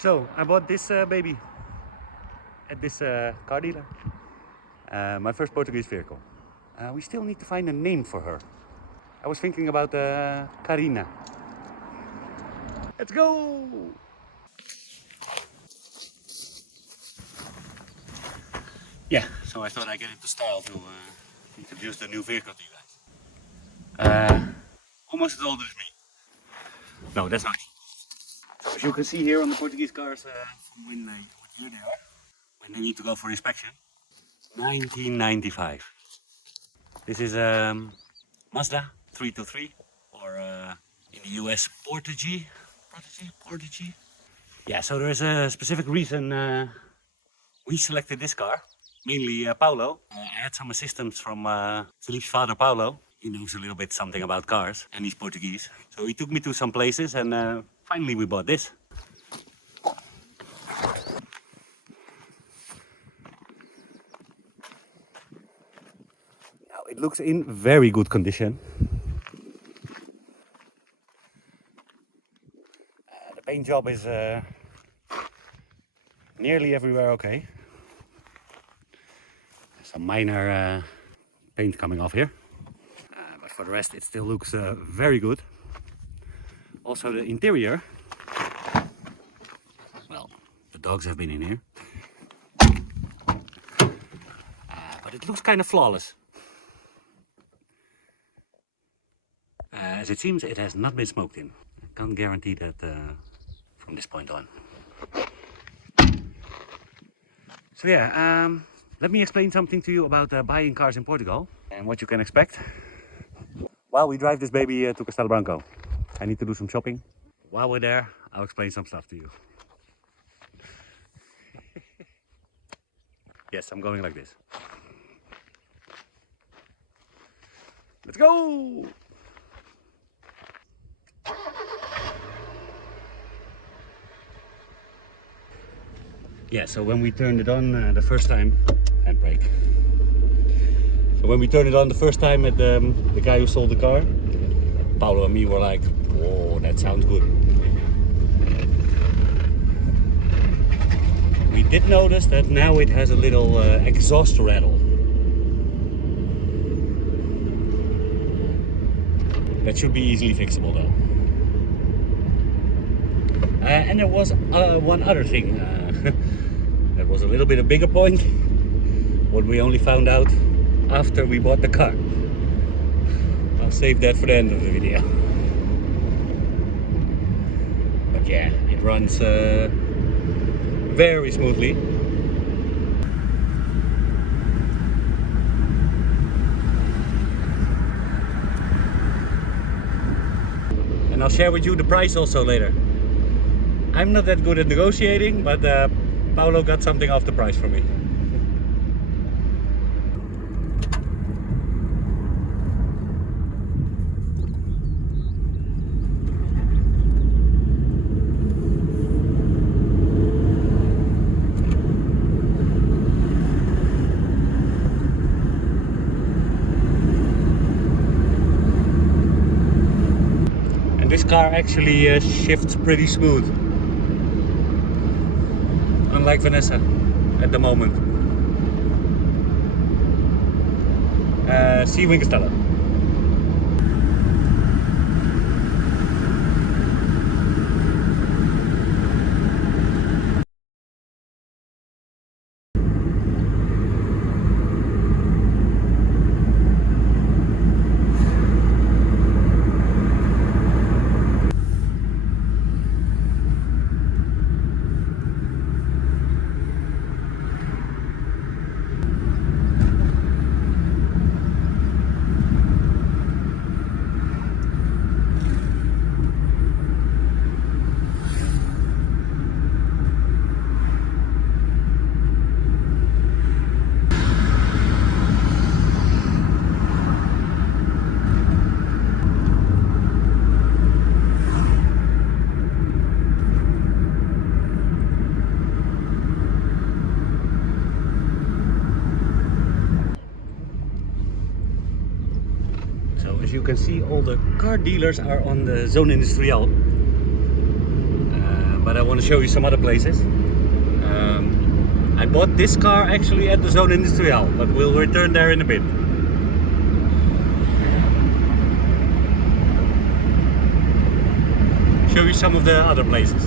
So I bought this baby at this car dealer. My first Portuguese vehicle. We still need to find a name for her. I was thinking about Karina. Let's go! Yeah, so I thought I'd get into style to introduce the new vehicle to you guys. Almost as old as me. No, that's not me. So as you can see here on the Portuguese cars, from when what year they are, when they need to go for inspection, 1995. This is Mazda 323, or in the US, Portuguese. Yeah, so there is a specific reason we selected this car. Mainly Paulo. I had some assistance from Filipe's father, Paulo. He knows a little bit something about cars, and he's Portuguese. So he took me to some places, and finally we bought this. Now, it looks in very good condition. The paint job is nearly everywhere okay. Some minor paint coming off here, but for the rest it still looks very good. Also the interior, well, the dogs have been in here, but it looks kind of flawless. As it seems, it has not been smoked in. I can't guarantee that from this point on. So yeah, let me explain something to you about buying cars in Portugal and what you can expect. While we drive this baby to Castelo Branco, I need to do some shopping. While we're there, I'll explain some stuff to you. Yes, I'm going like this. Let's go! Yeah, so when we turned it on the first time, handbrake. So when we turned it on the first time at the guy who sold the car, Paulo and me were like, whoa, that sounds good. We did notice that now it has a little exhaust rattle. That should be easily fixable though. And there was one other thing. That was a little bit a bigger point. What we only found out after we bought the car. I'll save that for the end of the video. But yeah, it runs very smoothly. And I'll share with you the price also later. I'm not that good at negotiating, but Paulo got something off the price for me. And this car actually shifts pretty smooth. Unlike Vanessa at the moment. See you in Castelo. As you can see, all the car dealers are on the Zone Industrial. but I want to show you some other places. I bought this car actually at the Zone Industrial, but we'll return there in a bit. Show you some of the other places.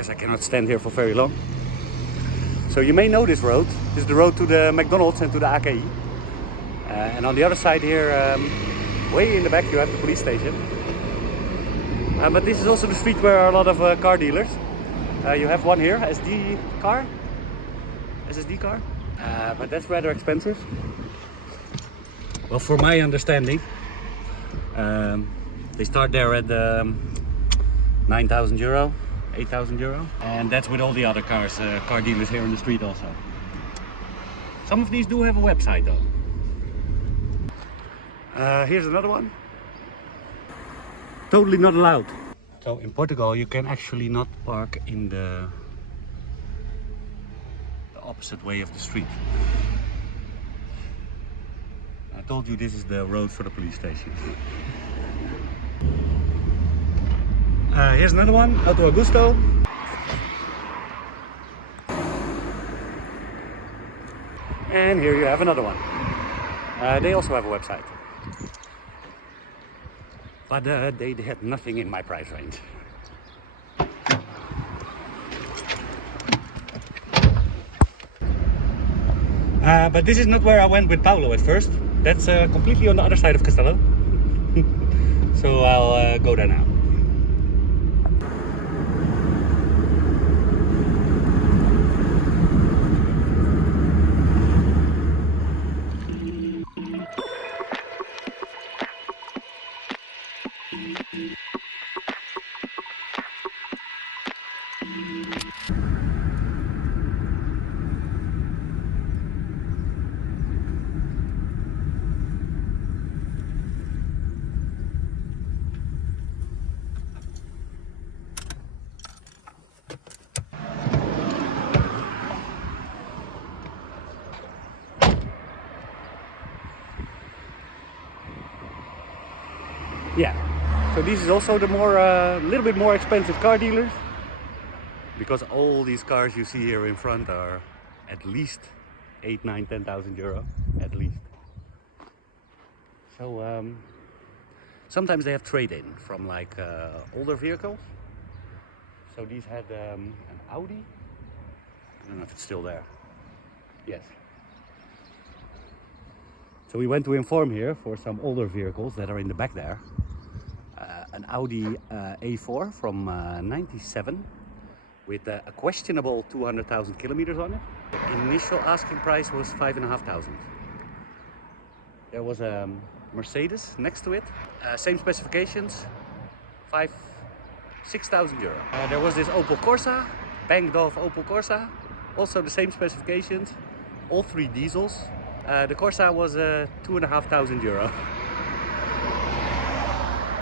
I cannot stand here for very long. So you may know this road. This is the road to the McDonald's and to the AKI. And on the other side here, way in the back, you have the police station. But this is also the street where are a lot of car dealers. You have one here, SSD car. But that's rather expensive. Well, for my understanding, they start there at 9,000 euro. 8,000 euro, and that's with all the other car dealers here in the street also. Some of these do have a website though. Here's another one. Totally not allowed. So in Portugal you can actually not park in the opposite way of the street. I told you this is the road for the police station. Here's another one, Auto Augusto. And here you have another one. They also have a website. But they had nothing in my price range. But this is not where I went with Paulo at first. That's completely on the other side of Castello. So I'll go there now. Yeah, so this is also the little bit more expensive car dealers, because all these cars you see here in front are at least 8, 9, 10,000 euro, at least. So sometimes they have trade-in from like older vehicles. So these had an Audi. I don't know if it's still there. Yes. So we went to inform here for some older vehicles that are in the back there. An Audi A4 from 97 with a questionable 200,000 kilometers on it. Initial asking price was 5,500. There was a Mercedes next to it, same specifications, 6,000 euro. There was this Opel Corsa, banked off Opel Corsa, also the same specifications, all 3 diesels. The Corsa was 2,500 euro.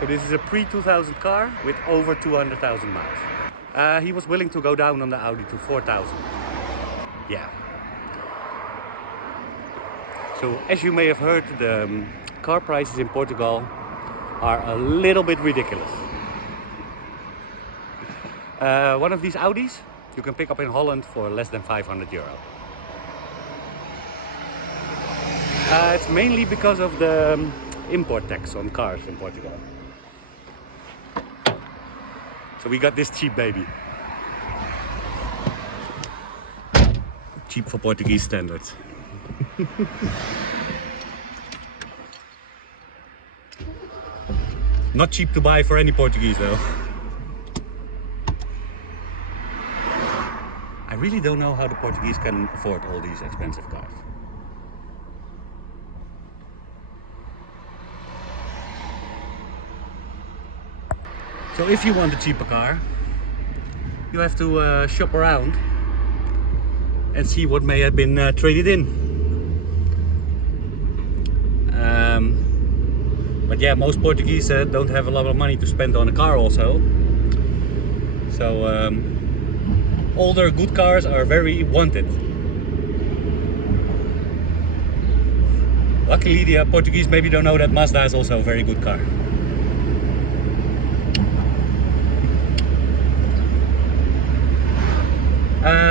So this is a pre-2000 car with over 200,000 miles. He was willing to go down on the Audi to 4,000. Yeah. So as you may have heard, the car prices in Portugal are a little bit ridiculous. One of these Audis you can pick up in Holland for less than 500 euro. It's mainly because of the import tax on cars in Portugal. So we got this cheap baby. Cheap for Portuguese standards. Not cheap to buy for any Portuguese though. I really don't know how the Portuguese can afford all these expensive cars. So if you want a cheaper car, you have to shop around and see what may have been traded in. But yeah, most Portuguese don't have a lot of money to spend on a car also. So older good cars are very wanted. Luckily the Portuguese maybe don't know that Mazda is also a very good car.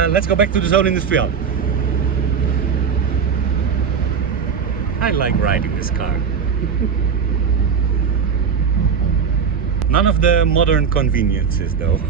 Let's go back to the Zone Industrial. I like riding this car. None of the modern conveniences though.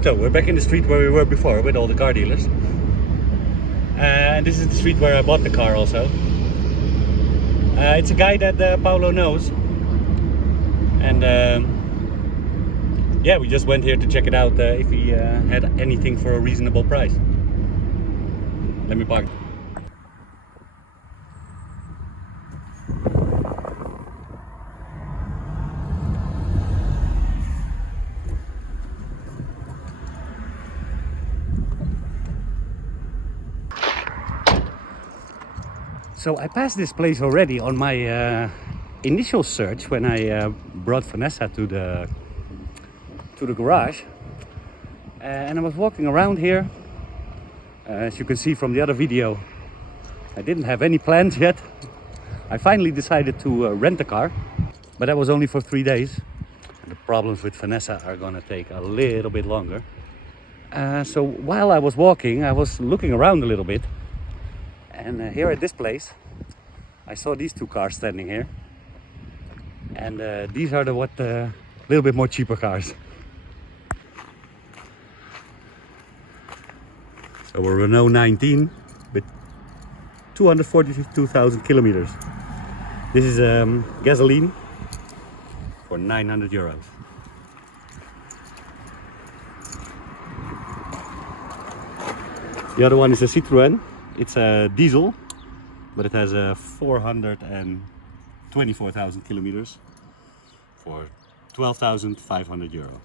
So we're back in the street where we were before with all the car dealers. And this is the street where I bought the car also. It's a guy that Paulo knows. And yeah, we just went here to check it out if he had anything for a reasonable price. Let me park. So I passed this place already on my initial search when I brought Vanessa to the garage, and I was walking around here. As you can see from the other video, I didn't have any plans yet. I finally decided to rent a car, but that was only for 3 days. The problems with Vanessa are gonna take a little bit longer. So while I was walking, I was looking around a little bit. And here at this place, I saw these two cars standing here. And these are the little bit more cheaper cars. So a Renault 19 with 242,000 kilometers. This is gasoline for 900 euros. The other one is a Citroën. It's a diesel, but it has 424,000 kilometers for 12,500 euro.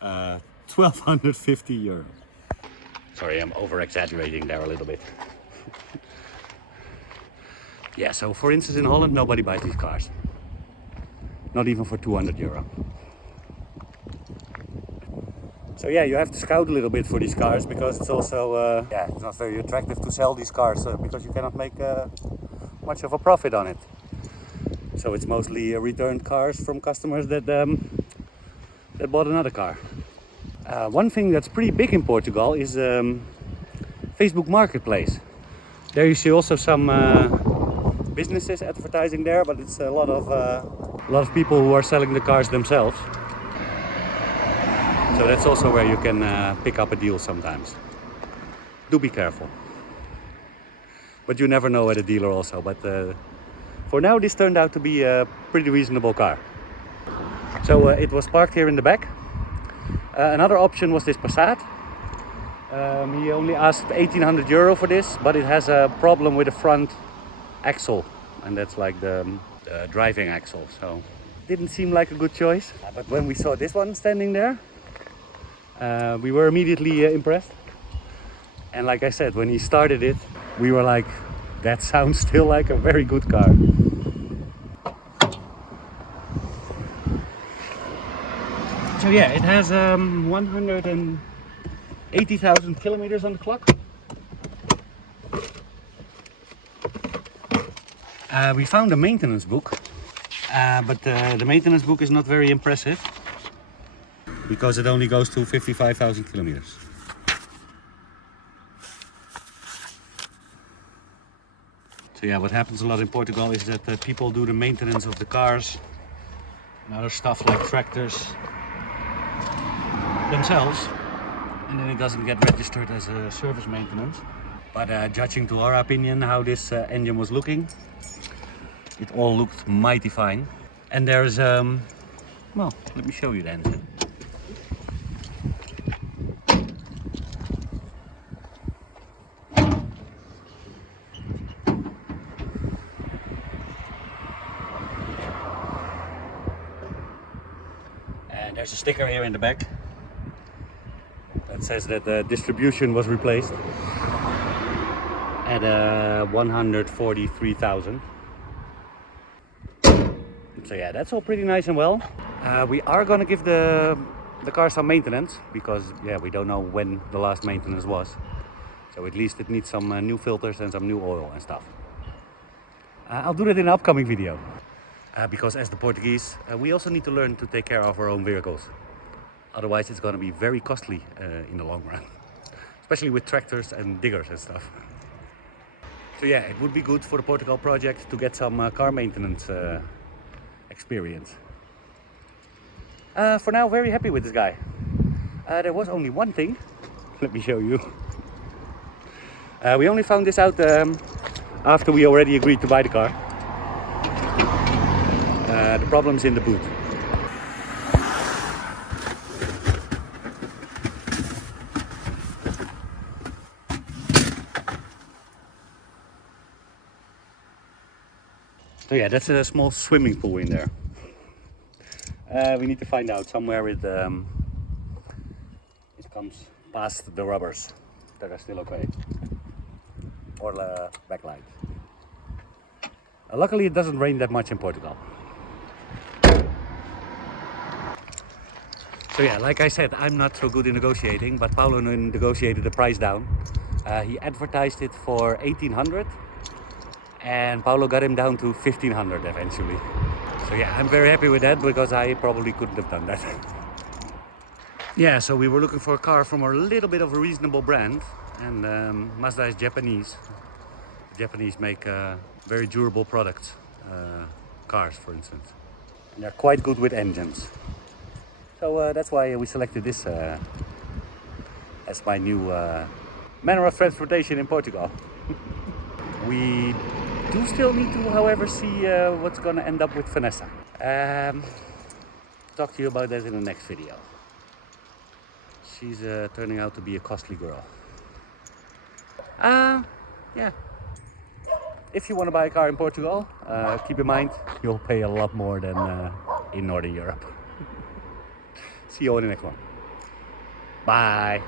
1,250 euro. Sorry, I'm over exaggerating there a little bit. Yeah, so for instance in Holland nobody buys these cars. Not even for 200 euro. So yeah, you have to scout a little bit for these cars because it's also yeah, it's not very attractive to sell these cars because you cannot make much of a profit on it. So it's mostly returned cars from customers that bought another car. One thing that's pretty big in Portugal is Facebook Marketplace. There you see also some businesses advertising there, but it's a lot of people who are selling the cars themselves. So that's also where you can pick up a deal sometimes. Do be careful. But you never know at a dealer also. But for now this turned out to be a pretty reasonable car. So it was parked here in the back. Another option was this Passat. He only asked 1,800 euro for this, but it has a problem with the front axle. And that's like the driving axle. So didn't seem like a good choice. But when we saw this one standing there, we were immediately impressed. And like I said, when he started it, we were like, that sounds still like a very good car. So yeah, it has 180,000 kilometers on the clock. We found a maintenance book, but the maintenance book is not very impressive because it only goes to 55,000 kilometers. So yeah, what happens a lot in Portugal is that people do the maintenance of the cars and other stuff like tractors themselves, and then it doesn't get registered as a service maintenance. But judging to our opinion how this engine was looking, it all looked mighty fine. And there's, well, let me show you the engine. And there's a sticker here in the back that says that the distribution was replaced at 143,000. So yeah, that's all pretty nice and well. We are gonna give the car some maintenance because yeah, we don't know when the last maintenance was. So at least it needs some new filters and some new oil and stuff. I'll do that in an upcoming video. Because as the Portuguese, we also need to learn to take care of our own vehicles. Otherwise it's gonna be very costly in the long run. Especially with tractors and diggers and stuff. So yeah, it would be good for the Portugal project to get some car maintenance experience. For now, very happy with this guy. There was only one thing. Let me show you. We only found this out after we already agreed to buy the car. The problem's in the boot. So yeah, that's a small swimming pool in there. We need to find out somewhere it comes past the rubbers that are still okay. Or the backlight. Luckily it doesn't rain that much in Portugal. So yeah, like I said, I'm not so good in negotiating, but Paulo negotiated the price down. He advertised it for 1800 and Paulo got him down to 1500 eventually. So yeah, I'm very happy with that because I probably couldn't have done that. Yeah, so we were looking for a car from a little bit of a reasonable brand, and Mazda is Japanese. The Japanese make very durable products, cars for instance. And they're quite good with engines. So that's why we selected this as my new manner of transportation in Portugal. We do still need to, however, see what's going to end up with Vanessa. Talk to you about that in the next video. She's turning out to be a costly girl. Yeah. If you want to buy a car in Portugal, keep in mind you'll pay a lot more than in Northern Europe. See you on the next one. Bye.